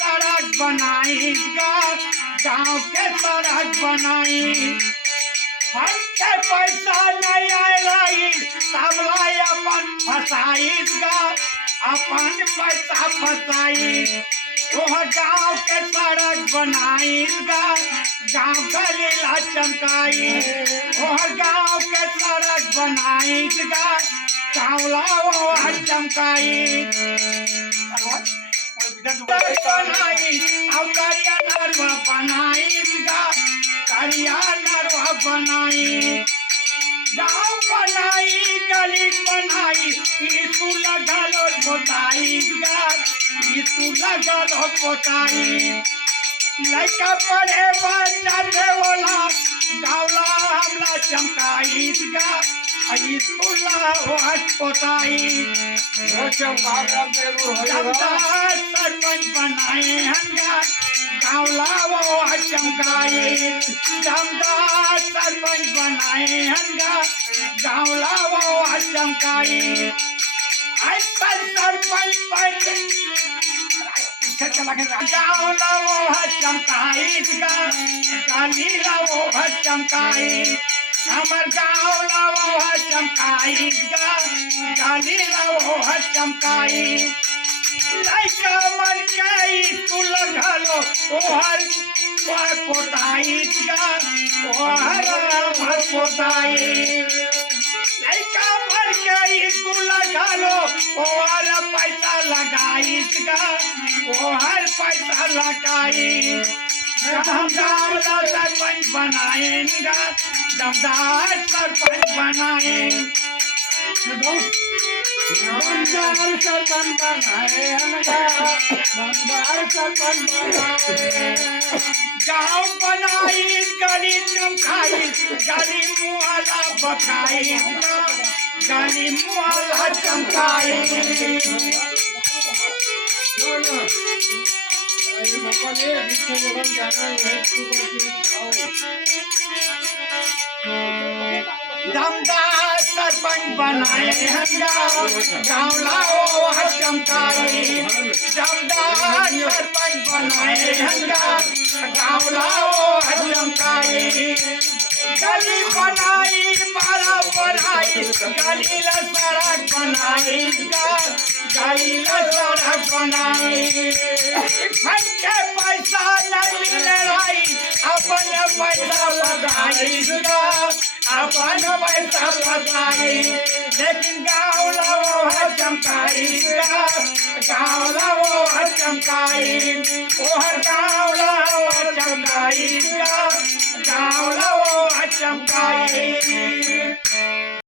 सड़क बनाई गाँव के सड़क बनाई हर के पैसा नहीं आए रही सबला अपन फसाई अपन पैसा फसाई वह गाँव के सड़क बनाई गाँव गलीला चमकाई वह गाँव के सड़क बनाई गाँवला वो चमकाई बनाई और करिया नरवा बनाई करिया नरवा बनाई गाँव बनाई गली बनाई यीशु लगलो पोताई यीशु लगलो पोताई लड़का पढ़े बच्चा देवला गावला हमला चमकाई पोताई सरपंच बनाए हंगा गावला वो चमकाई दमदार सरपंच बनाए हंगा गावला वो चमकाई ऐसा सरपंच गावला वो चमकाई गालीला वो चमकाई हमर गावला वो चमकाई गालीला वो चमकाई लड़का मन के स्कूल घलो ओहर पोताई ओहर पोताई लड़का मन के स्कूल घलो ओहर पैसा लगाई ओहर पैसा लगाई दमदार सरपंच बनाए दमदार सरपंच बनाए दमदार सरपंच बनाए दमदार सरपंच बनाए गाँव बनाई गली चमकाई गली मुहला बकाई गली मुहला चमकाई दमदार सरपंच बनाए गाँवला वो चमकाई दमदार सरपंच बनाए गाँवला वो चमकाई गली बनाई बड़ा बनाई गलीला सड़क बनाई गलीला सड़क बनाई फट के पैसा नहीं मिले रही अपन पैसा लगाई अपन पैसा लगाई लेकिन गाँवला वो चमकाई गाँवला वो चमकाई ओहर गाँवला वो चमकाई गाँवला वो चमकाई